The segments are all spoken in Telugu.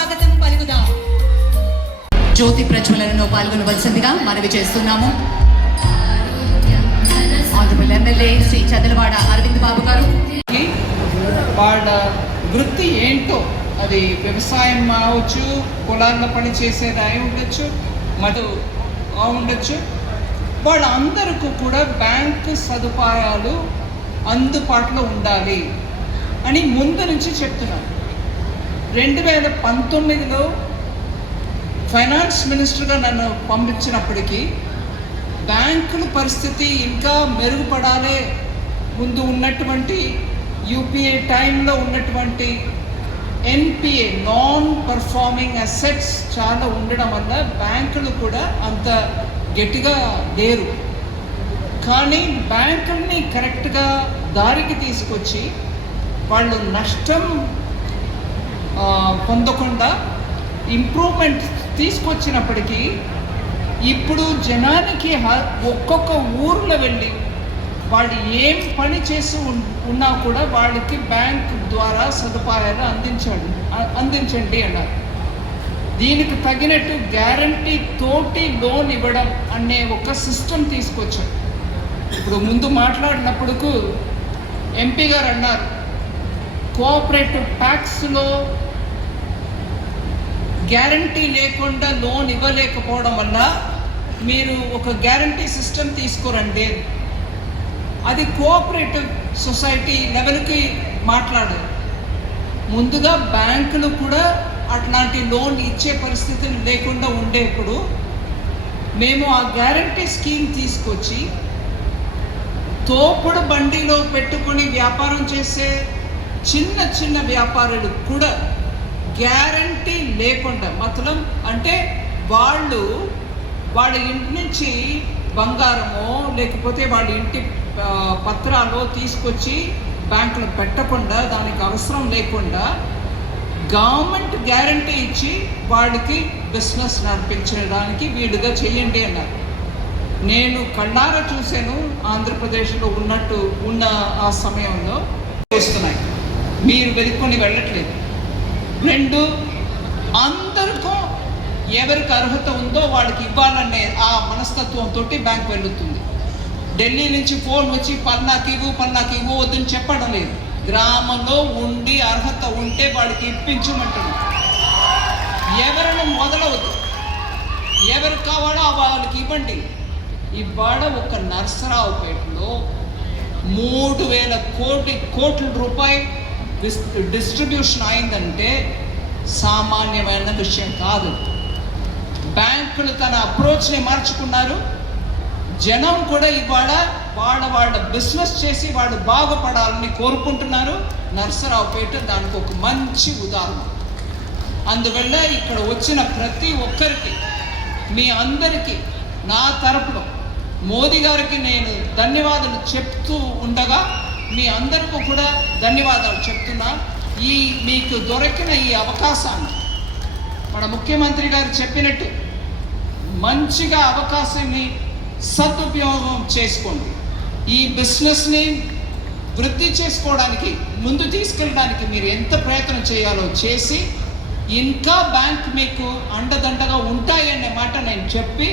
స్వాగతం పలుకుదాం. జ్యోతి ప్రజ్వలనలో పాల్గొనవలసిందిగా మనవి చేస్తున్నాము. ఆనరబుల్ ఎమ్మెల్యే శ్రీ చదలవాడ అరవింద్ బాబు గారు. వాళ్ళ వృత్తి ఏంటో, అది వ్యవసాయం అవచ్చు, పొలాల్లో పని చేసేది అయి ఉండొచ్చు, మధు ఉండొచ్చు, వాళ్ళందరికీ కూడా బ్యాంకు సదుపాయాలు అందుబాటులో ఉండాలి అని ముందు నుంచి చెప్తున్నారు. 2019లో ఫైనాన్స్ మినిస్టర్గా నన్ను పంపించినప్పటికీ బ్యాంకుల పరిస్థితి ఇంకా మెరుగుపడాలి, ముందు ఉన్నటువంటి యూపీఏ టైంలో ఉన్నటువంటి ఎన్పిఏ నాన్ పర్ఫార్మింగ్ అసెట్స్ చాలా ఉండడం వల్ల బ్యాంకులు కూడా అంత గట్టిగా లేరు. కానీ బ్యాంకుల్ని కరెక్ట్గా దారికి తీసుకొచ్చి వాళ్ళు నష్టం పొందకుండా ఇంప్రూవ్మెంట్ తీసుకొచ్చినప్పటికీ ఇప్పుడు జనానికి ఒక్కొక్క ఊర్లో వెళ్ళి వాళ్ళు ఏం పని చేసి ఉన్నా కూడా వాళ్ళకి బ్యాంక్ ద్వారా సదుపాయాలు అందించండి అన్నారు. దీనికి తగినట్టు గ్యారంటీ తోటి లోన్ ఇవ్వడం అనే ఒక సిస్టమ్ తీసుకొచ్చారు. ఇప్పుడు ముందు మాట్లాడినప్పుడు ఎంపీ గారు అన్నారు, కోఆపరేటివ్ ట్యాక్స్లో గ్యారంటీ లేకుండా లోన్ ఇవ్వలేకపోవడం వల్ల మీరు ఒక గ్యారంటీ సిస్టమ్ తీసుకురండి. అది కోఆపరేటివ్ సొసైటీ లెవెల్కి మాట్లాడారు. ముందుగా బ్యాంకులు కూడా అట్లాంటి లోన్ ఇచ్చే పరిస్థితులు లేకుండా ఉండేప్పుడు మేము ఆ గ్యారంటీ స్కీమ్ తీసుకొచ్చి తోపుడు బండిలో పెట్టుకొని వ్యాపారం చేసే చిన్న చిన్న వ్యాపారులు కూడా గ్యారంటీ లేకుండా, మతలం అంటే వాళ్ళ ఇంటి నుంచి బంగారమో లేకపోతే వాళ్ళ ఇంటి పత్రాలు తీసుకొచ్చి బ్యాంకులో పెట్టకుండా, దానికి అవసరం లేకుండా గవర్నమెంట్ గ్యారంటీ ఇచ్చి వాళ్ళకి బిజినెస్ నడిపించడానికి వీలుగా చేయండి అన్నారు. నేను కళ్ళారా చూశాను, ఆంధ్రప్రదేశ్లో ఉన్న ఆ సమయంలో వస్తున్నాయి, మీరు వెతుక్కొని వెళ్ళట్లేదు. 2, అందరికీ ఎవరికి అర్హత ఉందో వాళ్ళకి ఇవ్వాలనే ఆ మనస్తత్వంతో బ్యాంక్ వెళ్తుంది. ఢిల్లీ నుంచి ఫోన్ వచ్చి పల్నాకి ఇవ్వు వద్దని చెప్పడం లేదు. గ్రామంలో ఉండి అర్హత ఉంటే వాడికి ఇప్పించమంటున్నాం. ఎవరిని మొదలవద్దు, ఎవరికి కావాలో వాళ్ళకి ఇవ్వండి. ఇవాళ ఒక నర్సరావుపేటలో 3,000 కోట్ల రూపాయలు డిస్ట్రిబ్యూషన్ అయిందంటే సామాన్యమైన విషయం కాదు. బ్యాంకులు తన అప్రోచ్ని మార్చుకున్నారు. జనం కూడా ఇవాళ వాళ్ళ బిజినెస్ చేసి వాళ్ళు బాగుపడాలని కోరుకుంటున్నారు. నర్సరావుపేట దానికి ఒక మంచి ఉదాహరణ. అందువల్ల ఇక్కడ వచ్చిన ప్రతి ఒక్కరికి, మీ అందరికీ నా తరపున మోదీ గారికి నేను ధన్యవాదాలు చెప్తూ ఉండగా మీ అందరికీ కూడా ధన్యవాదాలు చెప్తున్నా. మీకు దొరికిన ఈ అవకాశాన్ని మన ముఖ్యమంత్రి గారు చెప్పినట్టు మంచిగా అవకాశాన్ని సదుపయోగం చేసుకోండి. ఈ బిజినెస్ని వృద్ధి చేసుకోవడానికి, ముందు తీసుకెళ్ళడానికి మీరు ఎంత ప్రయత్నం చేయాలో చేసి ఇంకా బ్యాంక్ మీకు అండదండగా ఉంటాయనే మాట నేను చెప్పి,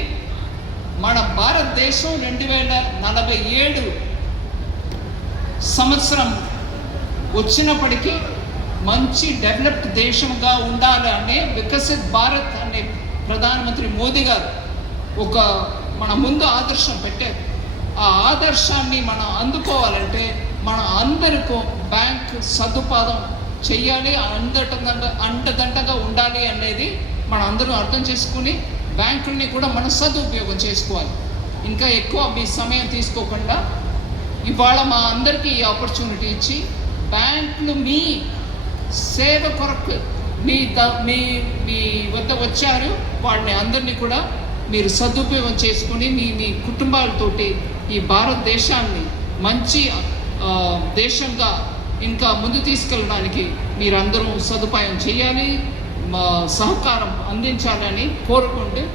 మన భారతదేశం 2047 సంవత్సరం వచ్చినప్పటికీ మంచి డెవలప్డ్ దేశంగా ఉండాలి అనే వికసిత్ భారత్ అనే ప్రధానమంత్రి మోదీ గారు మన ముందు ఆదర్శం పెట్టారు. ఆ ఆదర్శాన్ని మనం అందుకోవాలంటే మన అందరికీ బ్యాంక్ సదుపాయం చెయ్యాలి, అండదండగా ఉండాలి అనేది మనం అందరూ అర్థం చేసుకుని బ్యాంకుల్ని కూడా మనం సదుపయోగం చేసుకోవాలి. ఇంకా ఎక్కువ మీ సమయం తీసుకోకుండా ఇవాళ మా అందరికీ ఈ ఆపర్చునిటీ ఇచ్చి బ్యాంకులు మీ సేవ కొరకు మీ వద్ద వచ్చారు. వాళ్ళని అందరినీ కూడా మీరు సదుపయోగం చేసుకుని మీ కుటుంబాలతోటి ఈ భారతదేశాన్ని మంచి దేశంగా ఇంకా ముందు తీసుకెళ్ళడానికి మీరందరూ సదుపాయం చేయాలి, సహకారం అందించాలని కోరుకుంటూ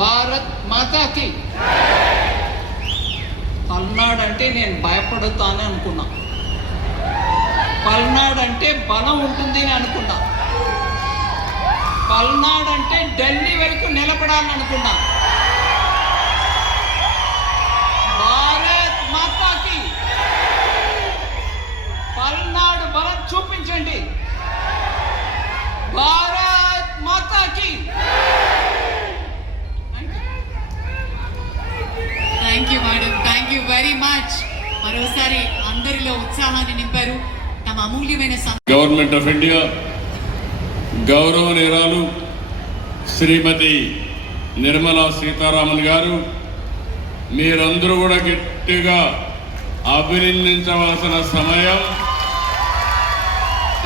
భారత్ మాతాకి. పల్నాడు అంటే నేను భయపడుతానని అనుకున్నా, పల్నాడు అంటే బలం ఉంటుంది అని అనుకున్నా. పల్నాడు అంటే ఢిల్లీ వరకు నిలబడాలనుకున్నాం. భారత్ మాతాకి పల్నాడు బలం చూపించండి. భారత్ మాతాకి. Thank you madam, thank you very much. మరోసారి అందరిలో ఉత్సాహాన్ని నింపారు. తమ అమూల్యమైన గవర్నమెంట్ ఆఫ్ ఇండియా గౌరవనీయురాలు శ్రీమతి నిర్మలా సీతారామన్ గారు, మీరందరూ కూడా గట్టిగా అభినందించవలసిన సమయం.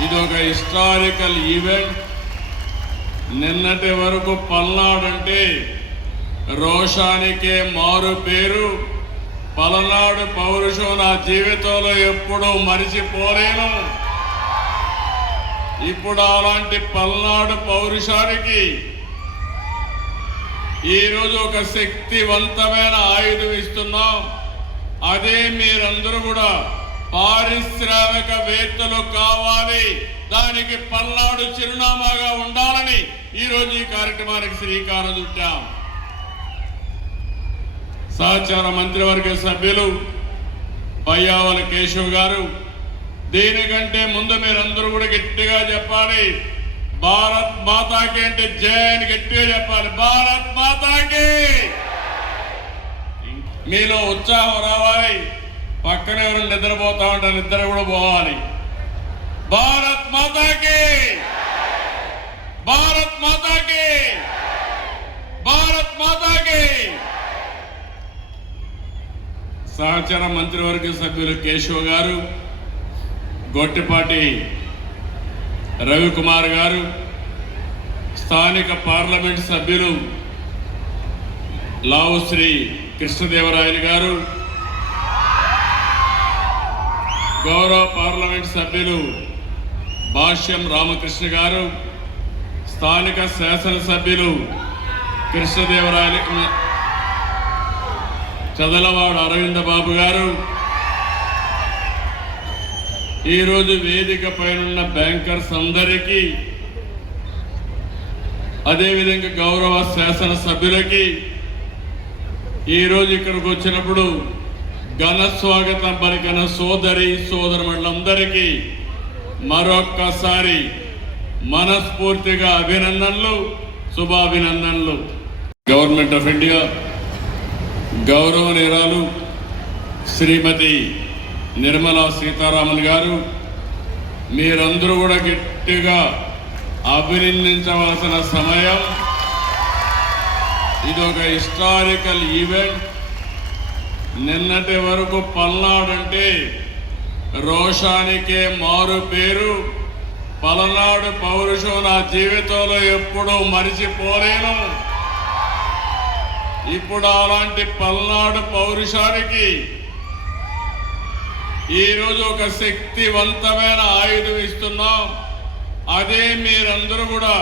ఇది ఒక హిస్టారికల్ ఈవెంట్. నిన్నటి వరకు పల్నాడు అంటే రోషానికే మారు పేరు. పలనాడు పౌరుషం నా జీవితంలో ఎప్పుడూ మరిచిపోలేను. ఇప్పుడు అలాంటి పల్నాడు పౌరుషానికి ఈరోజు ఒక శక్తివంతమైన ఆయుధం ఇస్తున్నాం. అదే మీరందరూ కూడా పారిశ్రామికవేత్తలు కావాలి, దానికి పల్నాడు చిరునామాగా ఉండాలని ఈరోజు ఈ కార్యక్రమానికి శ్రీకారం చుట్టాం. సహచార మంత్రివర్గ సభ్యులు పయ్యావుల కేశవ్ గారు, దీనికంటే ముందు మీరందరూ కూడా గట్టిగా చెప్పాలి, భారత్ మాతాకి అంటే జై అని గట్టిగా చెప్పాలి. భారత్ మాతాకి. మీలో ఉత్సాహం రావాలి. పక్కనే ఎవరు నిద్రపోతా ఉంటారు, నిద్ర కూడా పోవాలి. భారత్ మాతాకి, భారత్ మాతాకి, భారత్ మాతాకి. సహచర మంత్రివర్గ సభ్యులు కేశవ్ గారు, గొట్టిపాటి రవికుమార్ గారు, స్థానిక పార్లమెంట్ సభ్యులు లావు శ్రీ కృష్ణదేవరాయలు గారు, గౌరవ పార్లమెంట్ సభ్యులు భాష్యం రామకృష్ణ గారు, స్థానిక శాసనసభ్యులు కృష్ణదేవరాయలు చదలవాడ అరవింద బాబు గారు, ఈరోజు వేదిక పైనున్న బ్యాంకర్స్ అందరికీ, అదేవిధంగా గౌరవ శాసన సభ్యులకి, ఈరోజు ఇక్కడికి వచ్చినప్పుడు ఘన స్వాగతం పలికిన సోదరి సోదరులందరికీ మరొక్కసారి మనస్ఫూర్తిగా అభినందనలు, శుభాభినందనలు. గవర్నమెంట్ ఆఫ్ ఇండియా గౌరవనీయురాలు శ్రీమతి నిర్మలా సీతారామన్ గారు, మీరందరూ కూడా గట్టిగా అభినందించవలసిన సమయం. ఇది ఒక హిస్టారికల్ ఈవెంట్. నిన్నటి వరకు పల్నాడు అంటే రోషానికే మారు పేరు. పలనాడు పౌరుషం నా జీవితంలో ఎప్పుడూ మరిచిపోలేను. ఇప్పుడు అలాంటి పల్నాడు పౌరుషానికి ఈరోజు ఒక శక్తివంతమైన ఆయుధం ఇస్తున్నాం. అదే మీరందరూ కూడా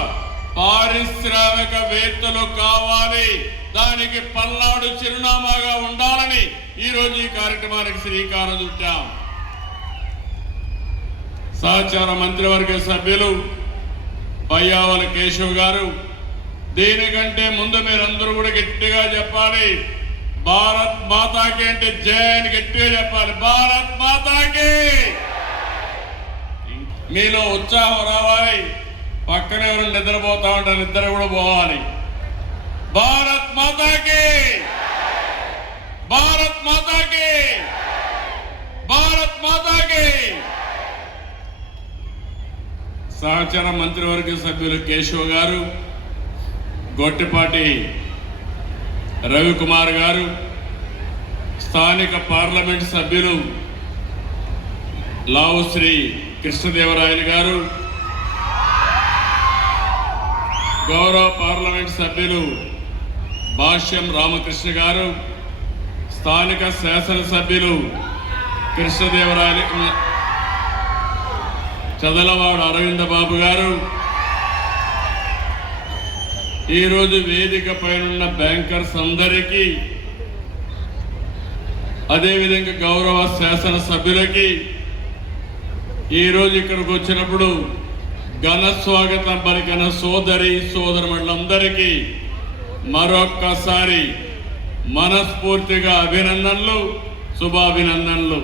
పారిశ్రామికవేత్తలు కావాలి, దానికి పల్నాడు చిరునామాగా ఉండాలని ఈరోజు ఈ కార్యక్రమానికి శ్రీకారం చుట్టాం. సహచార మంత్రివర్గ సభ్యులు పయ్యావుల కేశవ్ గారు, దీనికంటే ముందు మీరందరూ కూడా గట్టిగా చెప్పాలి, భారత్ మాతాకి అంటే జై అని గట్టిగా చెప్పాలి. భారత్ మాతాకి. మీలో ఉత్సాహం రావాలి. పక్కనే ఎవరు నిద్రపోతా ఉంటారు, నిద్ర కూడా పోవాలి. భారత్ మాతాకి, భారత్ మాతాకి, భారత్ మాతాకి. సహచర మంత్రివర్గ సభ్యులు కేశవ్ గారు, గొట్టిపాటి రవికుమార్ గారు, స్థానిక పార్లమెంట్ సభ్యులు లావు శ్రీ కృష్ణదేవరాయలు గారు, గౌరవ పార్లమెంట్ సభ్యులు భాష్యం రామకృష్ణ గారు, స్థానిక శాసనసభ్యులు కృష్ణదేవరాయలు చదలవాడ అరవింద బాబు గారు, ఈరోజు వేదిక పైనున్న బ్యాంకర్స్ అందరికీ, అదేవిధంగా గౌరవ శాసన సభ్యులకి, ఈరోజు ఇక్కడికి వచ్చినప్పుడు ఘన స్వాగతం పలికిన సోదరి సోదరులందరికీ మరొక్కసారి మనస్ఫూర్తిగా అభినందనలు, శుభాభినందనలు.